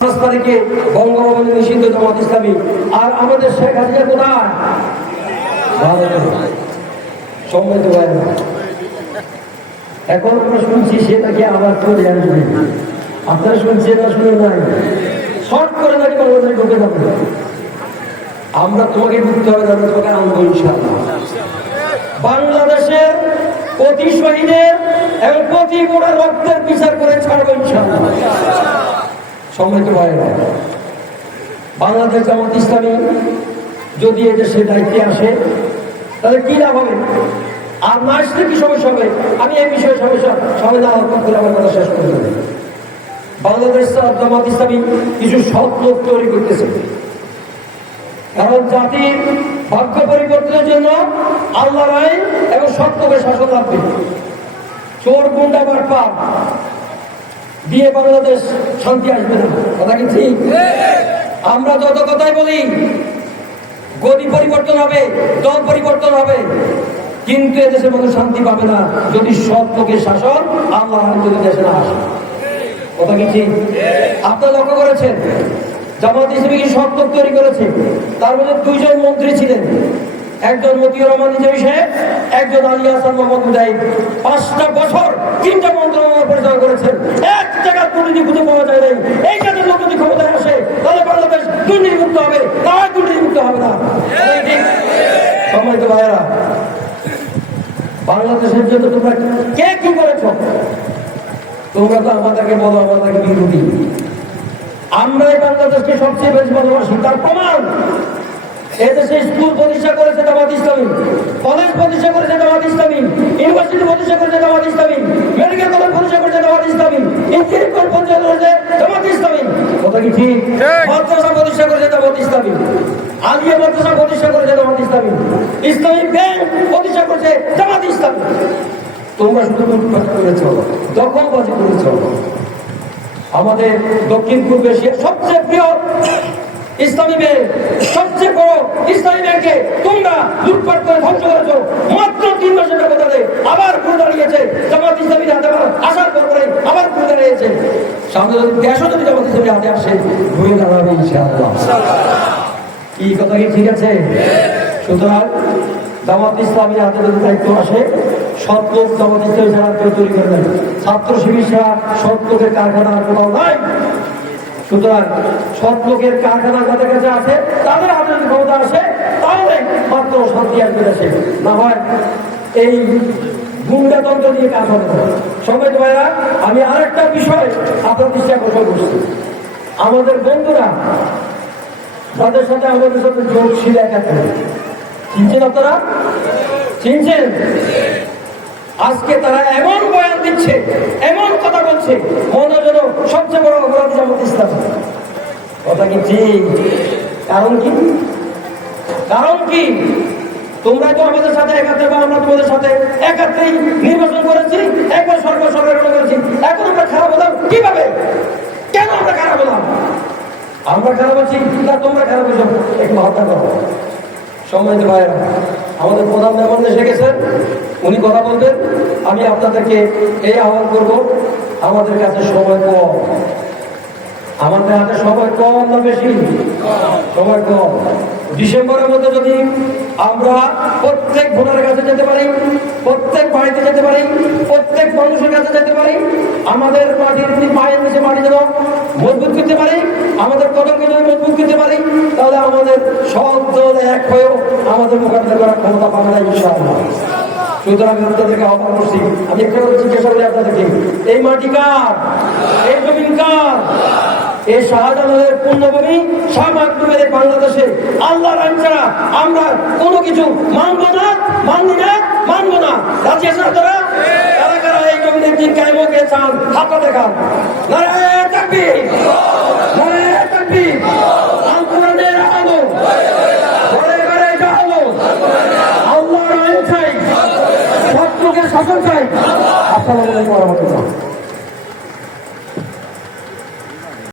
5 তারিখে বঙ্গভবনে নিষিদ্ধ জামাত ইসলামী, আর আমাদের শেখ হাসিনা কোথায়? সম্মানিত ভাই, এখন আমরা শুনছি সে নাকি আবার চলে আসবে। আপনারা শুনছেন না শুনে নাই? শর্ট করে নাকি বাংলাদেশে ঢুকে যাবে। আমরা তোমাকে ঢুকতে হবে, আমরা তোমাকে আনবো ইনশাআল্লাহ। বাংলাদেশের প্রতি শহীদের এবং প্রতি মোড়া রক্তের বিচার করে ছাড়বো ইনশাআল্লাহ। সম্মানিত ভাইরা, বাংলাদেশ জামাত ইসলামী যদি এদেশে দায়িত্বে আসে তাহলে কি লাভ হবে, আর না আসলে কি সমস্যা হবে? আমি এই বিষয়ে সবাই আলোচনা করে আমার কথা শেষ করে দেব। বাংলাদেশ জামাত ইসলামী কিছু সৎ লোক তৈরি করতেছে, কারণ জাতির ভাগ্য পরিবর্তনের জন্য আল্লাহর আইন এবং সত্যকে শাসন লাগবে। চোর গুন্ডা বাটপা দিয়ে বাংলাদেশ শান্তি আসবে না, কথা কি ঠিক? আমরা যত কথাই বলি গতি পরিবর্তন হবে, দল পরিবর্তন হবে, কিন্তু এদেশের মানুষ শান্তি পাবে না যদি সৎ লোকের শাসন আল্লাহর আইন যদি দেশে না আসে, কথা কি ঠিক? আপনারা লক্ষ্য করেছেন জামাত ইসলামী কি সৎ লোক তৈরি করেছে, তার মধ্যে 2 জন মন্ত্রী ছিলেন, একজন মতিউর রহমান নিজামী সাহেব, একজন আলী হাসান মোহাম্মদ মুজাহিদ। 5টা বছর 3টা মন্ত্রণালয় পরিচালনা করেছেন, এক জায়গায় দুর্নীতি খুঁজে পাওয়া যায় নাই। এই জাতীয় লোক যদি ক্ষমতায় আসে তাহলে বাংলাদেশ দুর্নীতিমুক্ত হবে, তার দুর্নীতিমুক্ত হবে না। সম্মানিত ভাইয়েরা, বাংলাদেশের জন্য তোমরা কে কি করেছ? তোমরা তো আমাদেরকে বলো আমাদেরকে বিরোধী। আমরাই বাংলাদেশকে সবচেয়ে বেশি ভালোবাসি, তার প্রমাণ এদেশে স্কুল প্রতিষ্ঠা করেছে জামাত ইসলামী, কলেজ প্রতিষ্ঠা করেছে জামাত ইসলামী, ইউনিভার্সিটি প্রতিষ্ঠা করেছে জামাত ইসলামী, মেডিকেল কলেজ প্রতিষ্ঠা করেছে জামাত ইসলামী, ইঞ্জিনিয়ারিং কলেজ প্রতিষ্ঠা করেছে জামাত ইসলামী, কথা কি ঠিক? মাদ্রাসা প্রতিষ্ঠা করেছে জামাত ইসলামী, আলিয়া মাদ্রাসা প্রতিষ্ঠা করেছে জামাত ইসলামী, ইসলামিক ব্যাংক প্রতিষ্ঠা করেছে জামাত ইসলামী। তোমরা শুধু লুটপাট করেছ, দখলবাজি করেছ। আমাদের দক্ষিণ পূর্ব এশিয়ার সবচেয়ে প্রিয় ইসলামী ব্যাংক, সবচেয়ে বড় ইসলামী ব্যাংকে তোমরা লুটপাট করে ধ্বংস করেছো। মাত্র 3 মাসের ব্যবধানে আবার ঘুরে দাঁড়িয়েছে জামাত ইসলামীর হাতে, আসার পর আবার ঘুরে দাঁড়িয়েছে। সামনে যদি দেশও যদি জামাত ইসলামীর হাতে আসে ঘুরে দাঁড়াবে ইনশাআল্লাহ। কি কথা কি ঠিক আছে? সুতরাং জামাত ইসলামীর হাতে যদি দায়িত্ব আসে, সৎ লোক জামাত ইসলামী ছাড়া কেউ তৈরি করে দেয়। ছাত্র শিবিরা সৎ লোকের কারখানা কোথাও নাই। সুতরাং সৎ লোকের কারখানা যাদের কাছে আছে, তাদের হাতে যদি ক্ষমতা আসে তাহলে মাত্র শান্তি আসবে দেশে, না হয় এই গুন্ডাতন্ত্র দিয়ে কাজ হবে না। সবাই ভাইরা, আমি আরেকটা বিষয় আপনার দৃষ্টি আকর্ষণ করছি। আমাদের বন্ধুরা তাদের সাথে আমাদের সাথে যোগ ছিল একাত্তরে, চিনছেন আপনারা? চিনছেন? আজকে তারা এমন বয়ান দিচ্ছে, এমন কথা বলছে, মনে যেন সবচেয়ে বড় অপরাধী জামাত ইসলাম, কথা কি ঠিক? কারণ কি? কারণ কি? তোমরা তো আমাদের সাথে একাত্রে, বা আমরা তোমাদের সাথে একাত্রেই নির্বাচন করেছি, একবার সরকার করেছি। এখন আমরা খারাপ হলাম কিভাবে? কেন আমরা খারাপ হলাম? আমরা খারাপ আছি না তোমরা খারাপ হয়েছ? একটু হত্যা করো। সম্মানিত ভাইরা, আমাদের প্রধান মেহমান এসে গেছেন, উনি কথা বলবেন। আমি আপনাদেরকে এই আহ্বান করব, আমাদের কাছে সময় কম, আমাদের হাতে সময় কম না বেশি? সময় কম। ডিসেম্বরের মধ্যে যদি আমরা প্রত্যেক ভোটারের কাছে যেতে পারি, প্রত্যেক বাড়িতে যেতে পারি, প্রত্যেক মানুষের কাছে যেতে পারি, আমাদের মাটির পায়ের নিচে মাটি যেন মজবুত করতে পারি, আমাদের কদমকে যদি মজবুত করতে পারি, তাহলে আমাদের সব দল এক হয়েও আমাদের মোকাবিলা করার ক্ষমতা পাবে না ইনশাআল্লাহ। সুতরাং আমি আপনাদেরকে আহ্বান করছি, আমি একটা জিজ্ঞাসা করি আপনাদেরকে, এই মাটি কার? এই জমিন কার? এই শাহজালালের পূর্ণভূমি শাহবাগের বাংলাদেশে আল্লাহর আইন ছাড়া আমরা কোনো কিছু মানবো না, মানবো না, মানবো না। রাজি আছেন আপনারা? কারা কারা এই জমিনের দিন কায়েম হয়ে চান? হাতটা দেখান।